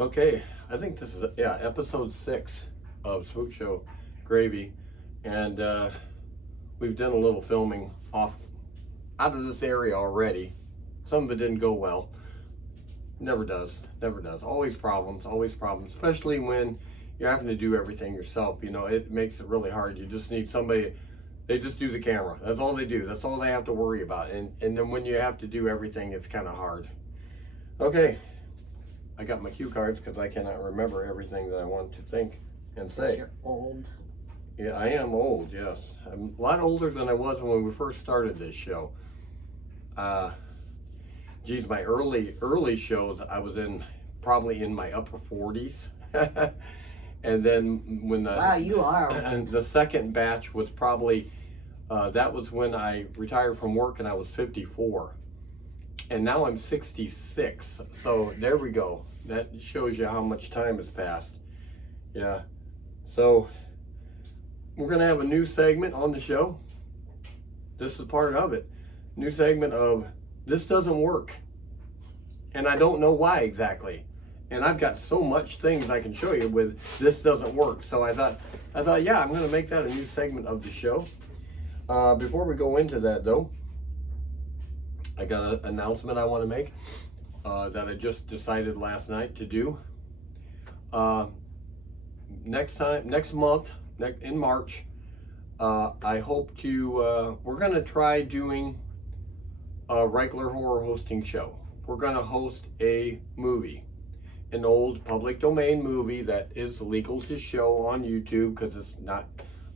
Okay, I think this is, yeah, episode 6 of SpookShow Gravy. And we've done a little filming out of this area already. Some of it didn't go well. Never does. Always problems, especially when you're having to do everything yourself. You know, it makes it really hard. You just need somebody, they just do the camera. That's all they do. That's all they have to worry about. And then when you have to do everything, it's kind of hard. Okay. I got my cue cards because I cannot remember everything that I want to think and say. You're old. Yeah, I am old, yes. I'm a lot older than I was when we first started this show. Geez, my early shows, I was probably in my upper 40s. And then when wow, you are old. The second batch was probably, that was when I retired from work and I was 54. And now I'm 66, so there we go. That shows you how much time has passed. Yeah, so we're gonna have a new segment on the show. This is part of it. New segment of This Doesn't Work. And I don't know why exactly. And I've got so much things I can show you with This Doesn't Work. So I thought, yeah, I'm gonna make that a new segment of the show. Before we go into that though, I got an announcement I want to make that I just decided last night to do. Next month, in March, I hope to, we're going to try doing a regular horror hosting show. We're going to host a movie, an old public domain movie that is legal to show on YouTube because it's not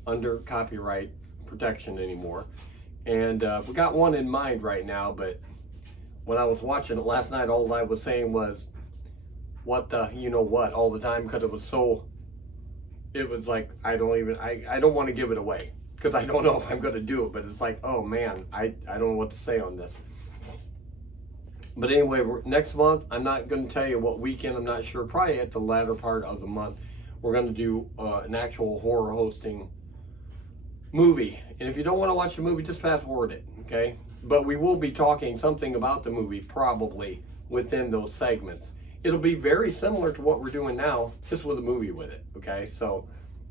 under copyright protection anymore. And we got one in mind right now, but when I was watching it last night, all I was saying was, what the, you know what, all the time, because it was like, I don't want to give it away, because I don't know if I'm going to do it, but it's like, oh man, I don't know what to say on this. But anyway, next month, I'm not going to tell you what weekend, I'm not sure, probably at the latter part of the month, we're going to do an actual horror hosting movie. And if you don't want to watch the movie, just fast forward it, okay? But we will be talking something about the movie probably within those segments. It'll be very similar to what we're doing now, just with a movie with it, okay? So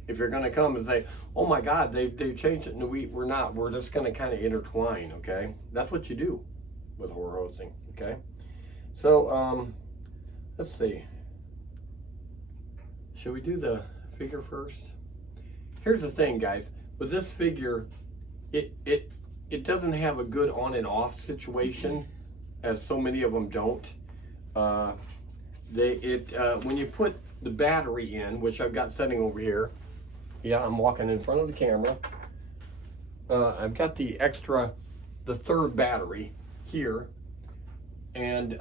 if you're going to come and say, oh my God, they've changed it, no, we're not. We're just going to kind of intertwine, okay? That's what you do with horror hosting, okay? So, let's see. Should we do the figure first? Here's the thing, guys. With this figure, it doesn't have a good on and off situation, as so many of them don't. When you put the battery in, which I've got setting over here, yeah, I'm walking in front of the camera. I've got the third battery here, and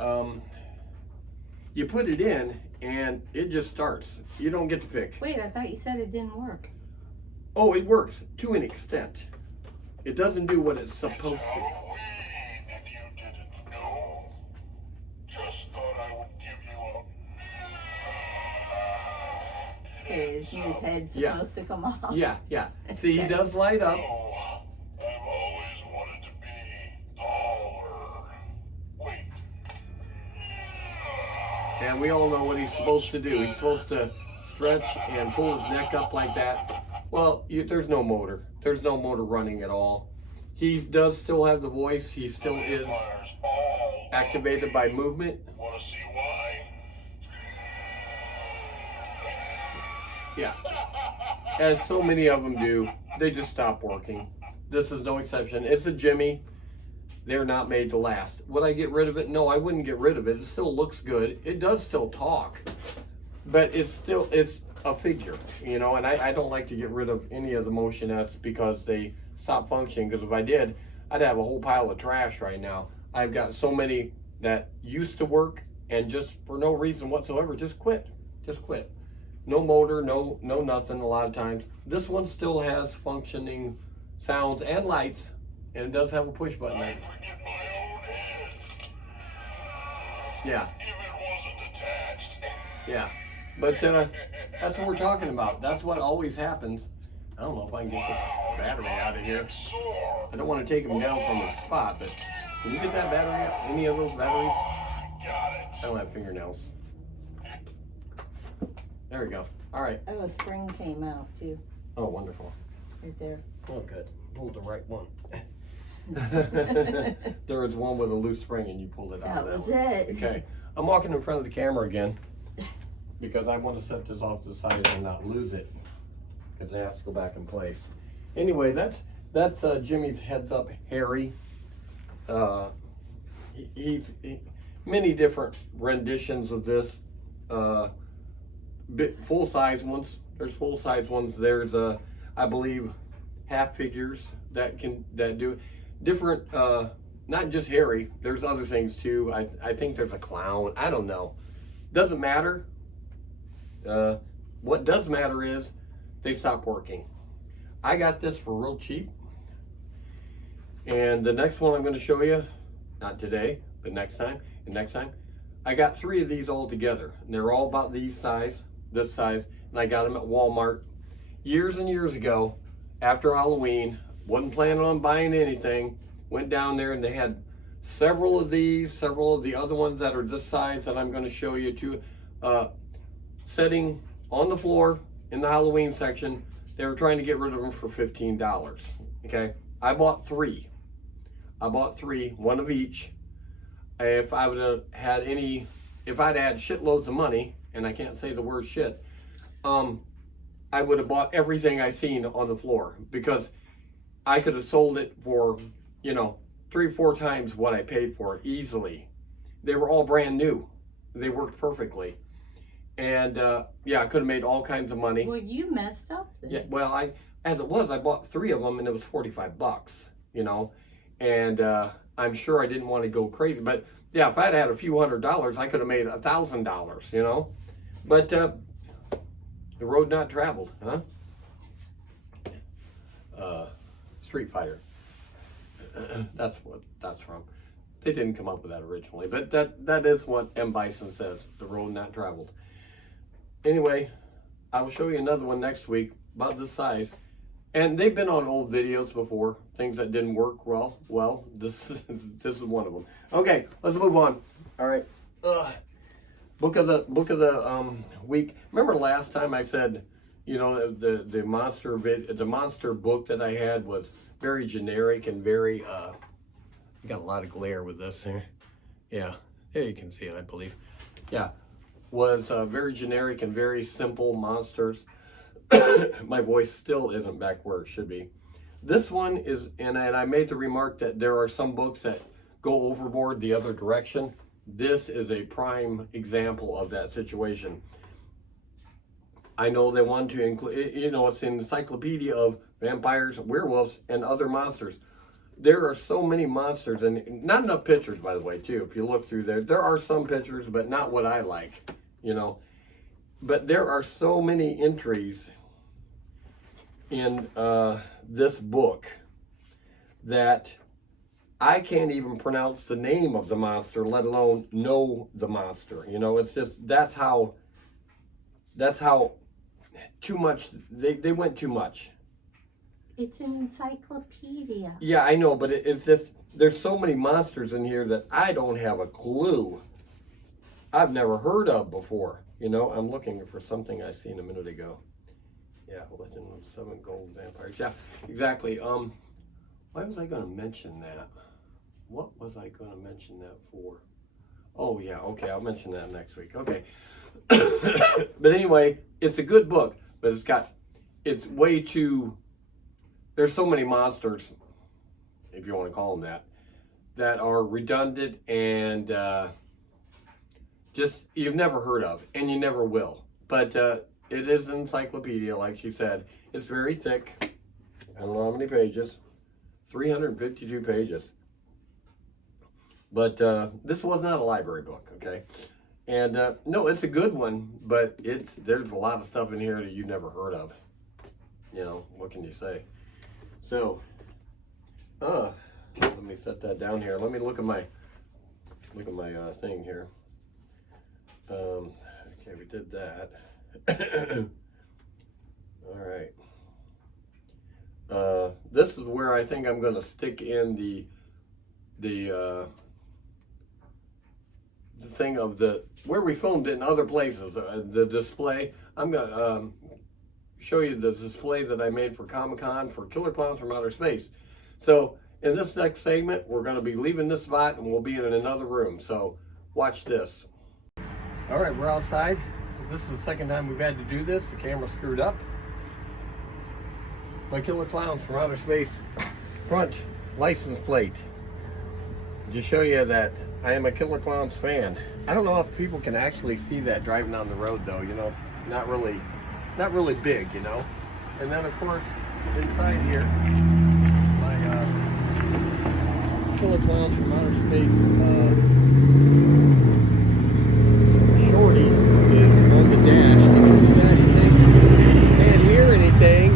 you put it in, and it just starts. You don't get to pick. Wait, I thought you said it didn't work. Oh, it works to an extent. It doesn't do what it's supposed to. If you didn't know, just thought I would give you a... Okay, is his head supposed to come off? Yeah. See, he does light up. Oh, I've always wanted to be taller. Wait. And we all know what he's supposed to do. He's supposed to stretch and pull his neck up like that. Well, there's no motor. There's no motor running at all. He does still have the voice. He still is activated by movement. Want to see why? Yeah. As so many of them do, they just stop working. This is no exception. It's a Jimmy. They're not made to last. Would I get rid of it? No, I wouldn't get rid of it. It still looks good. It does still talk. But it's a figure, you know, and I don't like to get rid of any of the motionettes because they stop functioning, because if I did, I'd have a whole pile of trash right now. I've got so many that used to work and just for no reason whatsoever, just quit. No motor, no nothing a lot of times. This one still has functioning sounds and lights, and it does have a push button. I forget my own head. Yeah. If it wasn't attached. Yeah. But that's what we're talking about. That's what always happens. I don't know if I can get this battery out of here. I don't want to take them down from the spot, but can you get that battery out? Any of those batteries? Got it. I don't have fingernails. There we go. All right. Oh, a spring came out too, Oh, wonderful. right there. Oh, good. Pulled the right one. There was one with a loose spring and you pulled it out. That was it. Okay. I'm walking in front of the camera again because I want to set this off to the side and not lose it because it has to go back in place. Anyway, that's Jimmy's Heads Up Harry. He's many different renditions of this. Full size ones. There's full size ones. There's I believe half figures that do different. Not just Harry. There's other things too. I think there's a clown. I don't know. Doesn't matter. What does matter is they stopped working. I got this for real cheap. And the next one I'm going to show you, not today, but next time, and next time, I got 3 of these all together. And they're all about this size, and I got them at Walmart years and years ago after Halloween. Wasn't planning on buying anything. Went down there and they had several of these, several of the other ones that are this size that I'm going to show you too. Setting on the floor in the Halloween section. They were trying to get rid of them for $15. Okay, I bought 3. I bought 3, one of each. If I would have had if I'd had shitloads of money, and I can't say the word shit, I would have bought everything I seen on the floor because I could have sold it for, 3 or 4 times what I paid for it easily. They were all brand new. They worked perfectly. And yeah, I could have made all kinds of money. Well, you messed up then. Yeah, well, I bought 3 of them and it was $45, and I'm sure I didn't want to go crazy, but yeah, if I'd had a few $100s, I could have made $1,000, but the road not traveled, huh? Street Fighter. That's what that's from. They didn't come up with that originally, but that is what M. Bison says, the road not traveled. Anyway, I will show you another one next week about this size. And they've been on old videos before, things that didn't work well. Well, this is one of them. Okay, let's move on. All right. Book of the week. Remember last time I said, the monster book that I had was very generic and very I got a lot of glare with this here. Yeah, there you can see it, I believe. Yeah, was very generic and very simple monsters. My voice still isn't back where it should be. This one is, and I made the remark that there are some books that go overboard the other direction. This is a prime example of that situation. I know they want to include, it's an encyclopedia of vampires, werewolves, and other monsters. There are so many monsters, and not enough pictures, by the way, too. If you look through there are some pictures, but not what I like, But there are so many entries in this book that I can't even pronounce the name of the monster, let alone know the monster. It's just, that's how too much, they went too much. It's an encyclopedia. Yeah, I know, but it's just, there's so many monsters in here that I don't have a clue. I've never heard of before. I'm looking for something I seen a minute ago. Yeah, Legend of 7 Gold Vampires. Yeah, exactly. Why was I going to mention that? What was I going to mention that for? Oh, yeah, okay, I'll mention that next week. Okay. But anyway, it's a good book, but it's way too, there's so many monsters, if you want to call them that are redundant and just you've never heard of, and you never will. But it is an encyclopedia, like she said. It's very thick. I don't know how many pages. 352 pages. But this was not a library book, okay? And no, it's a good one, but there's a lot of stuff in here that you've never heard of. What can you say? So, let me set that down here. Let me look at my thing here. Okay, we did that. All right. This is where I think I'm going to stick in the thing of where we filmed it in other places. The display. I'm gonna show you the display that I made for Comic-Con for Killer Klowns from Outer Space. So in this next segment, we're gonna be leaving this spot and we'll be in another room. So watch this. All right, we're outside. This is the second time we've had to do this. The camera screwed up. My Killer Klowns from Outer Space front license plate. Just show you that I am a Killer Klowns fan. I don't know if people can actually see that driving down the road though, you know, not really big, you know. And then of course, inside here, my Killer Klowns from Outer Space shorty is on the dash. Can you see that, you think? Can't hear anything.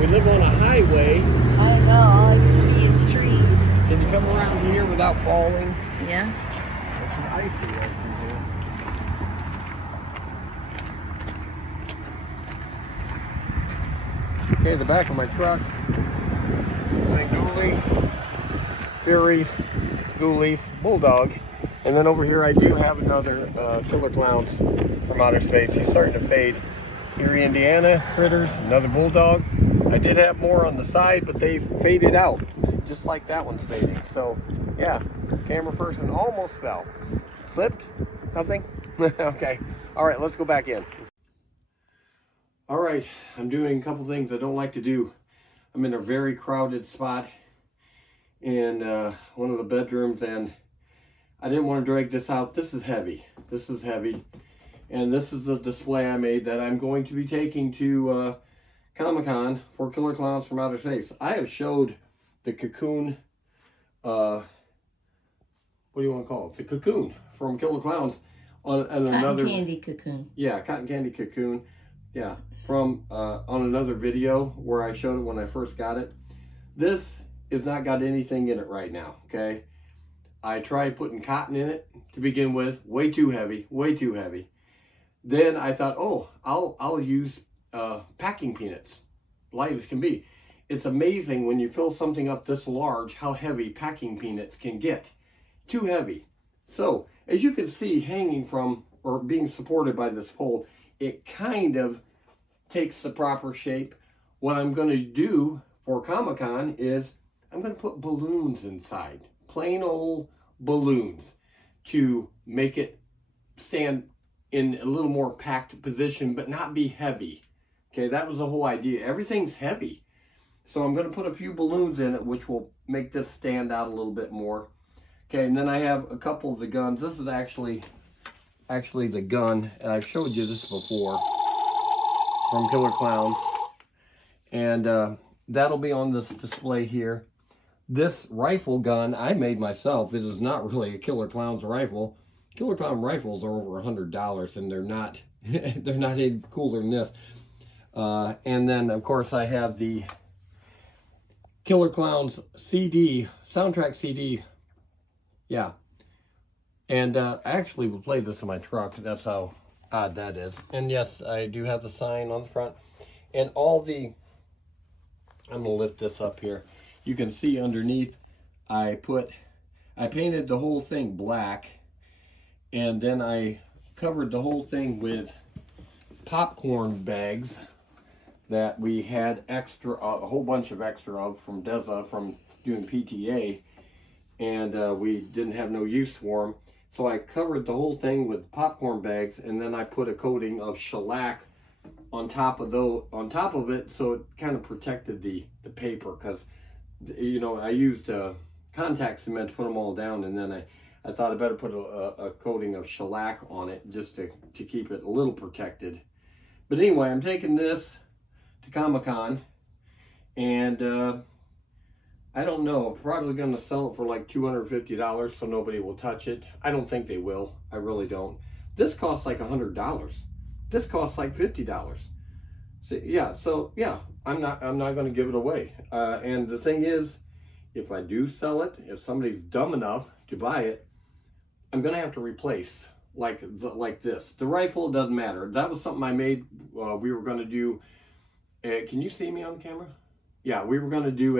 We live on a highway. I know, all I can see is trees. Can you come around here without falling? Yeah? It's icy right through here. Okay, the back of my truck. My Ghoulie, Furies, Ghoulies, Bulldog. And then over here I do have another Killer Klowns from Outer Space. He's starting to fade. Erie, Indiana, Critters, another Bulldog. I did have more on the side, but they faded out, just like that one's fading. So, yeah, camera person almost fell. Slipped? Nothing? Okay. All right, let's go back in. All right, I'm doing a couple things I don't like to do. I'm in a very crowded spot in one of the bedrooms, and I didn't want to drag this out. This is heavy. This is heavy. And this is the display I made that I'm going to be taking to Comic-Con for Killer Klowns from Outer Space. I have showed the cocoon, what do you want to call it? The cocoon from Killer Klowns on another... Cotton candy cocoon. Yeah, cotton candy cocoon. Yeah, from on another video where I showed it when I first got it. This has not got anything in it right now, okay? I tried putting cotton in it to begin with. Way too heavy, way too heavy. Then I thought, oh, I'll use packing peanuts, light as can be. It's amazing when you fill something up this large how heavy packing peanuts can get. Too heavy. So as you can see, hanging from or being supported by this pole, it kind of takes the proper shape. What I'm going to do for Comic-Con is I'm going to put balloons inside, plain old balloons, to make it stand in a little more packed position but not be heavy. Okay, that was the whole idea. Everything's heavy. So I'm going to put a few balloons in it, which will make this stand out a little bit more. Okay, and then I have a couple of the guns. This is actually the gun, and I've showed you this before, from Killer Klowns. And that'll be on this display here. This rifle gun I made myself. It is not really a Killer Klowns rifle. Killer Clown rifles are over $100, and they're not they're not any cooler than this. And then of course I have the Killer Klowns CD, soundtrack CD. Yeah. And I actually will play this in my truck. That's how odd that is. And yes, I do have the sign on the front. And all the, I'm gonna lift this up here. You can see underneath, I painted the whole thing black, and then I covered the whole thing with popcorn bags that we had extra, a whole bunch of extra of from Deza from doing PTA, and we didn't have no use for them. So I covered the whole thing with popcorn bags, and then I put a coating of shellac on top of it, so it kind of protected the paper, because you know I used contact cement to put them all down, and then I thought I better put a coating of shellac on it just to keep it a little protected. But anyway, I'm taking this to Comic-Con, and I don't know, I'm probably going to sell it for like $250 so nobody will touch it. I don't think they will. I really don't. This costs like $100. This costs like $50. So yeah, I'm not going to give it away. And the thing is, if I do sell it, if somebody's dumb enough to buy it, I'm going to have to replace like this. The rifle doesn't matter. That was something I made. We were going to do. Can you see me on the camera? Yeah, we were going to do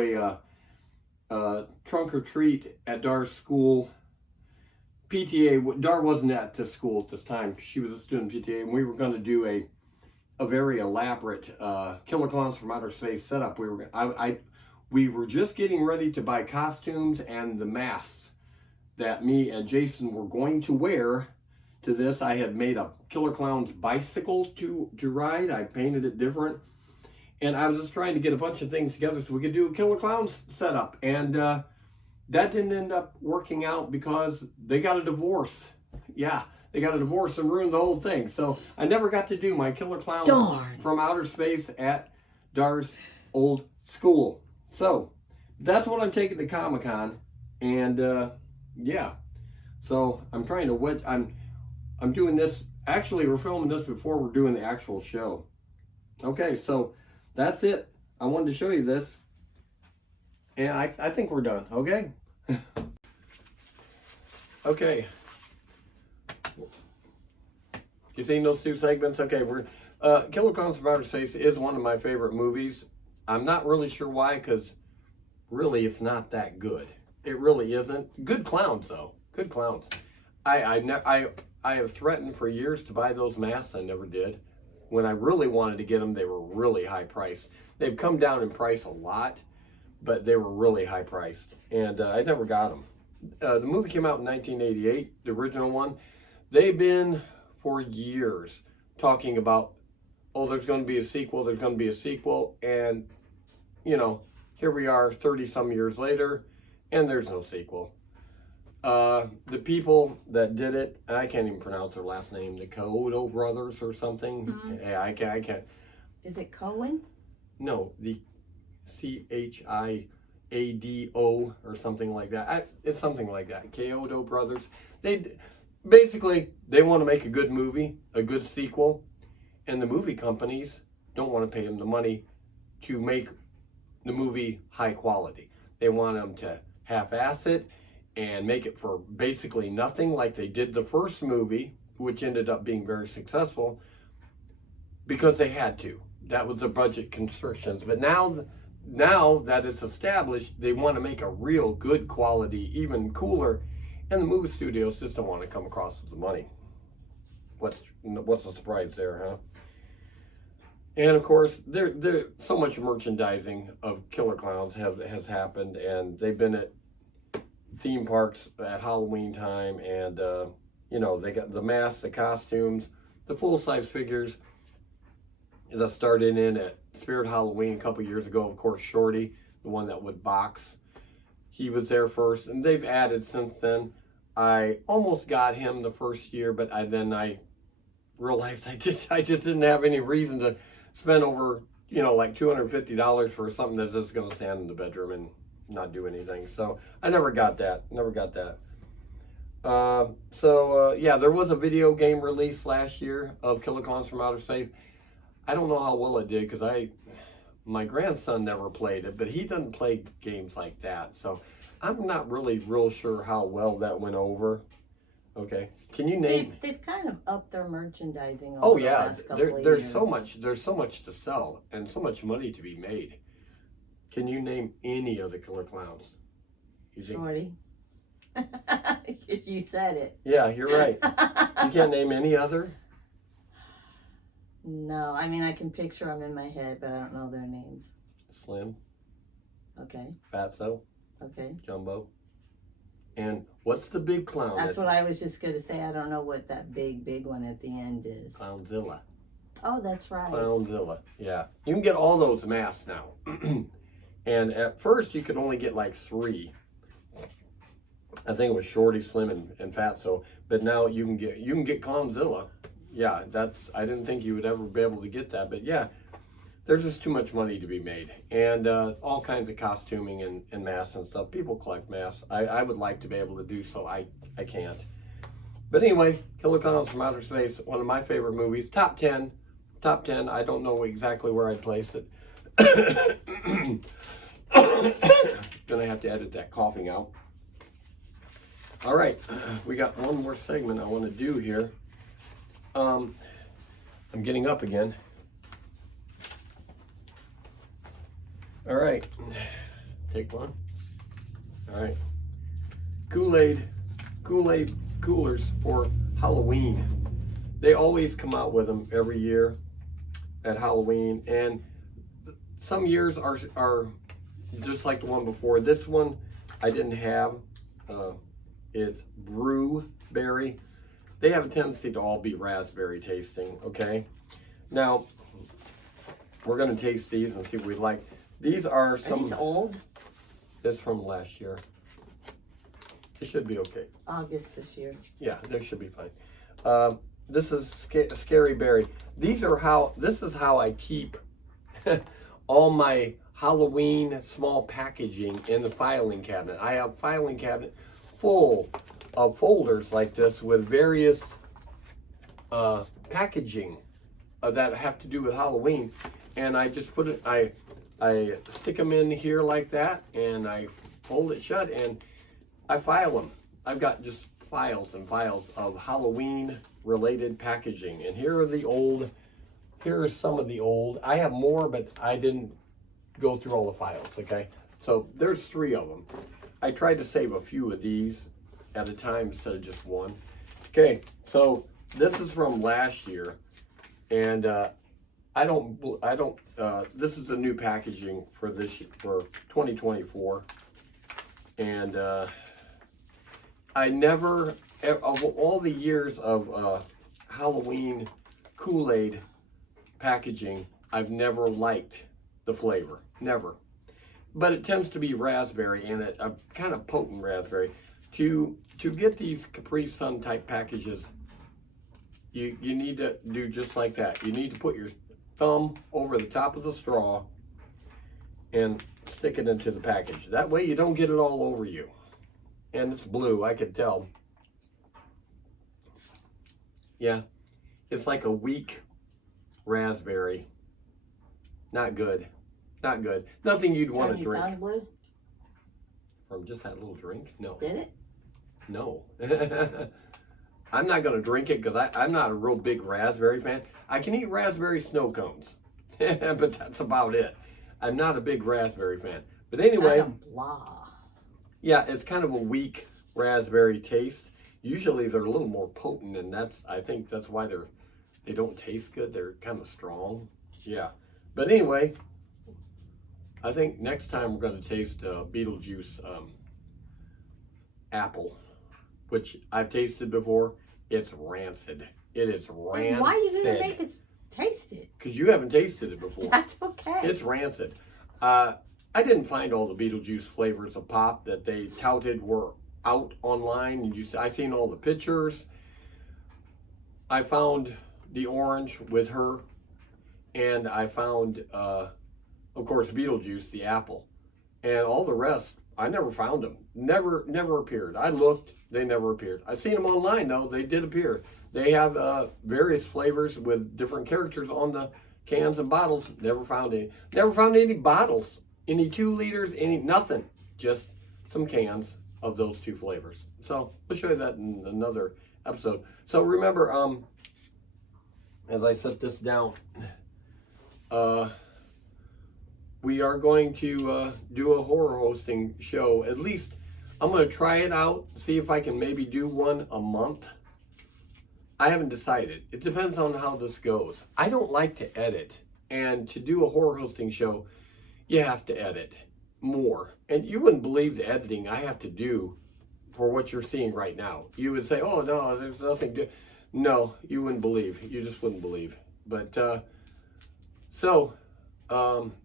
a trunk or treat at Dar's school PTA. Dar wasn't at the school at this time. She was a student PTA, and we were going to do a very elaborate Killer Klowns from Outer Space setup. We were just getting ready to buy costumes and the masks that me and Jason were going to wear to this. I had made a Killer Klowns bicycle to ride. I painted it different. And I was just trying to get a bunch of things together so we could do a Killer Klowns setup. And that didn't end up working out because they got a divorce. Yeah, they got a divorce and ruined the whole thing. So I never got to do my Killer Klowns from Outer Space at Dar's old school. So that's what I'm taking to Comic-Con. And yeah, so I'm trying to I'm doing this. Actually, we're filming this before we're doing the actual show. Okay, so that's it. I wanted to show you this. And I think we're done, okay? Okay. You seen those two segments? Okay, we're Killer Klowns from Outer Space is one of my favorite movies. I'm not really sure why, because really it's not that good. It really isn't. Good clowns though. Good clowns. I have threatened for years to buy those masks. I never did. When I really wanted to get them, they were really high priced. They've come down in price a lot, but they were really high priced, and I never got them. The movie came out in 1988, the original one. They've been for years talking about, oh, there's going to be a sequel, there's going to be a sequel, and you know, here we are 30 some years later, and there's no sequel. The people that did it, I can't even pronounce their last name, the Chiodo brothers or something. Mm-hmm. Yeah, I can't. Is it Cohen? No, the Chioado or something like that. It's something like that. Chiodo brothers. They want to make a good movie, a good sequel, and the movie companies don't want to pay them the money to make the movie high quality. They want them to half-ass it and make it for basically nothing, like they did the first movie, which ended up being very successful because they had to. That was the budget constrictions. But now that it's established, they want to make a real good quality, even cooler, and the movie studios just don't want to come across with the money. What's the surprise there, huh? And of course, there so much merchandising of Killer Klowns has happened, and they've been at theme parks at Halloween time, and you know, they got the masks, the costumes, the full-size figures that started in at Spirit Halloween a couple years ago. Of course, Shorty, the one that would box, he was there first, and they've added since then. I almost got him the first year, but then I realized I just didn't have any reason to spend over, you know, like $250 for something that's just going to stand in the bedroom and not do anything. So I never got that. Yeah, there was a video game release last year of Killer Klowns from Outer Space. I don't know how well it did because my grandson never played it, but he doesn't play games like that. So I'm not really real sure how well that went over. Okay, can you name? They've kind of upped their merchandising over the last couple of there's years. There's so much to sell and so much money to be made. Can you name any of the Killer Klowns? Shorty. Because you said it. Yeah, you're right. You can't name any other? No, I mean, I can picture them in my head, but I don't know their names. Slim. Okay. Fatso. Okay. Jumbo. And what's the big clown? That's what I was just going to say. I don't know what that big one at the end is. Clownzilla. Oh, that's right. Clownzilla, yeah. You can get all those masks now. And at first, you could only get like 3. I think it was Shorty, Slim, and Fatso. But now you can get Clownzilla. Yeah, I didn't think you would ever be able to get that. But yeah, there's just too much money to be made. And all kinds of costuming and masks and stuff. People collect masks. I would like to be able to do so. I can't. But anyway, Killer Klowns from Outer Space, one of my favorite movies. Top 10. I don't know exactly where I'd place it. Gonna have to edit that coughing out. All right, we got one more segment I want to do here. I'm getting up again. All right, take one. All right, Kool-Aid coolers for Halloween. They always come out with them every year at Halloween, and some years are just like the one before. This one I didn't have. It's brew berry. They have a tendency to all be raspberry tasting, okay? Now, we're gonna taste these and see what we like. These are some... Are these old? This from last year. It should be okay. August this year. Yeah, they should be fine. This is Scary Berry. This is how I keep all my Halloween small packaging in the filing cabinet. I have a filing cabinet full of folders like this with various packaging that have to do with Halloween, and I just put it, I stick them in here like that, and I fold it shut, and I file them. I've got just files and files of Halloween related packaging, and here are some of the old. I have more, but I didn't go through all the files, okay? So there's 3 of them. I tried to save a few of these at a time instead of just one. Okay, so this is from last year, and this is the new packaging for for 2024, and I never, of all the years of Halloween Kool-Aid packaging, I've never liked the flavor, never. But it tends to be raspberry, and a kind of potent raspberry. To get these Capri Sun type packages, you need to do just like that. You need to put your thumb over the top of the straw and stick it into the package. That way you don't get it all over you. And it's blue, I could tell. Yeah, it's like a weak raspberry. Not good. Not good. Nothing you'd want to drink. Tongue blue? From just that little drink? No. Did it? No. I'm not going to drink it because I'm not a real big raspberry fan. I can eat raspberry snow cones, but that's about it. I'm not a big raspberry fan. But anyway, Kind of blah. yeah, it's kind of a weak raspberry taste. Usually they're a little more potent, and I think that's why they don't taste good. They're kind of strong. Yeah. But anyway, I think next time we're going to taste Beetlejuice apple, which I've tasted before. It's rancid. It is rancid. And why are you going to make us taste it? Because you haven't tasted it before. That's okay. It's rancid. I didn't find all the Beetlejuice flavors of pop that they touted were out online. I seen all the pictures. I found the orange with her, and I found, of course, Beetlejuice, the apple, and all the rest. I never found them. Never appeared. I looked. They never appeared. I've seen them online though. They did appear. They have various flavors with different characters on the cans and bottles. Never found any. Never found any bottles. Any 2 liters. Any nothing. Just some cans of those 2 flavors. So we'll show you that in another episode. So remember, as I set this down, we are going to do a horror hosting show. At least I'm going to try it out, see if I can maybe do one a month. I haven't decided. It depends on how this goes. I don't like to edit, and to do a horror hosting show, you have to edit more. And you wouldn't believe the editing I have to do for what you're seeing right now. You would say, oh no, there's nothing to... No, you wouldn't believe. You just wouldn't believe. But,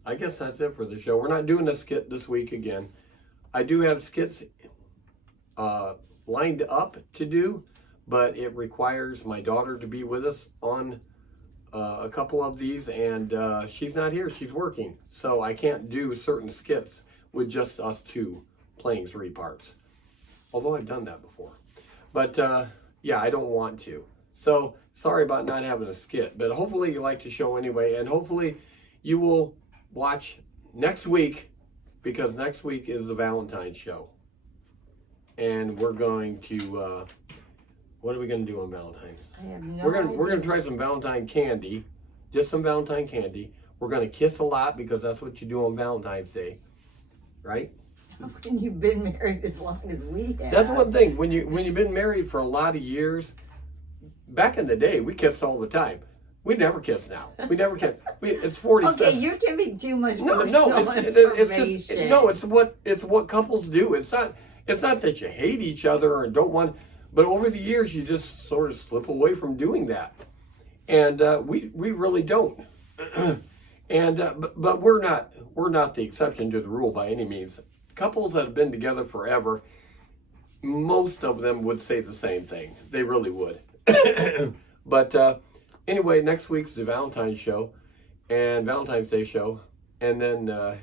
I guess that's it for the show. We're not doing a skit this week again. I do have skits lined up to do, but it requires my daughter to be with us on a couple of these, and she's not here. She's working. So I can't do certain skits with just us 2 playing 3 parts. Although I've done that before. But yeah, I don't want to. So sorry about not having a skit, but hopefully you like the show anyway, and hopefully you will watch next week, because next week is the Valentine's show. And we're going to, what are we going to do on Valentine's? I have no We're idea. going to try some Valentine candy, just some Valentine candy. We're going to kiss a lot because that's what you do on Valentine's Day, right? When you've been married as long as we have. That's one thing. When you've been married for a lot of years, back in the day, we kissed all the time. We never kiss now. We never kiss. It's 47. Okay, you're giving too much No, personal it's information. it's what couples do. It's not that you hate each other or don't want, but over the years you just sort of slip away from doing that, and we really don't. And but we're not the exception to the rule by any means. Couples that have been together forever, most of them would say the same thing. They really would. But anyway, next week's the Valentine's show and Valentine's Day show. And then,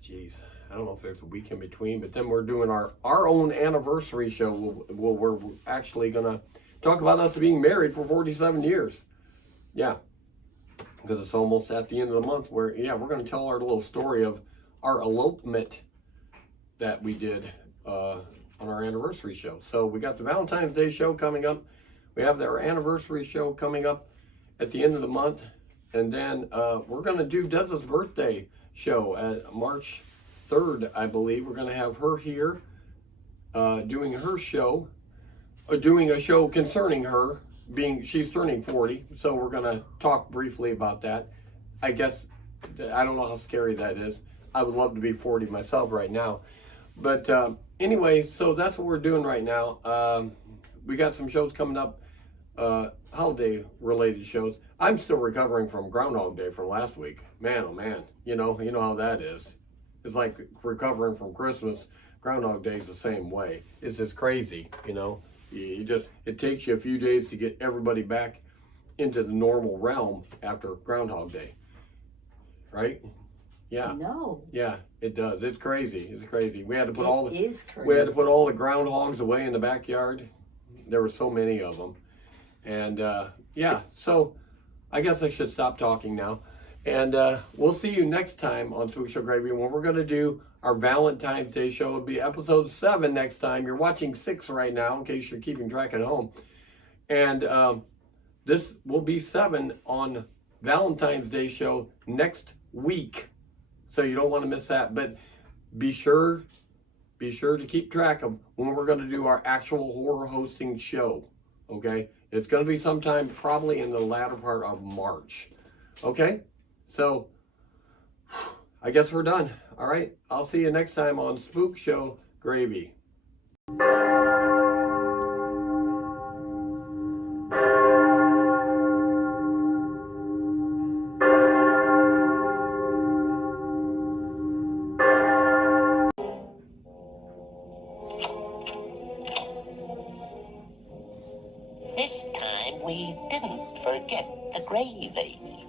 geez, I don't know if there's a week in between, but then we're doing our own anniversary show. We're actually going to talk about us being married for 47 years. Yeah, because it's almost at the end of the month where, yeah, we're going to tell our little story of our elopement that we did on our anniversary show. So we got the Valentine's Day show coming up. We have our anniversary show coming up at the end of the month. And then we're going to do Dez's birthday show at March 3rd, I believe. We're going to have her here doing her show, doing a show concerning her, she's turning 40. So we're going to talk briefly about that. I guess, I don't know how scary that is. I would love to be 40 myself right now. But anyway, so that's what we're doing right now. We got some shows coming up, holiday related shows. I'm still recovering from Groundhog Day from last week. Man, oh man, you know how that is. It's like recovering from Christmas. Groundhog Day is the same way. It's just crazy, it takes you a few days to get everybody back into the normal realm after Groundhog Day, right? Yeah. No. Yeah, it does. It's crazy. It's crazy. We had to put It is crazy. we had to put all the groundhogs away in the backyard. There were so many of them. And yeah, so I guess I should stop talking now. And we'll see you next time on SpookShow Gravy when we're going to do our Valentine's Day show. It'll be episode 7 next time. You're watching 6 right now in case you're keeping track at home. And this will be 7 on Valentine's Day show next week. So you don't want to miss that. But be sure to keep track of when we're going to do our actual horror hosting show. Okay? It's going to be sometime probably in the latter part of March. Okay? So, I guess we're done. All right? I'll see you next time on SpookShow Gravy. This time we didn't forget the gravy.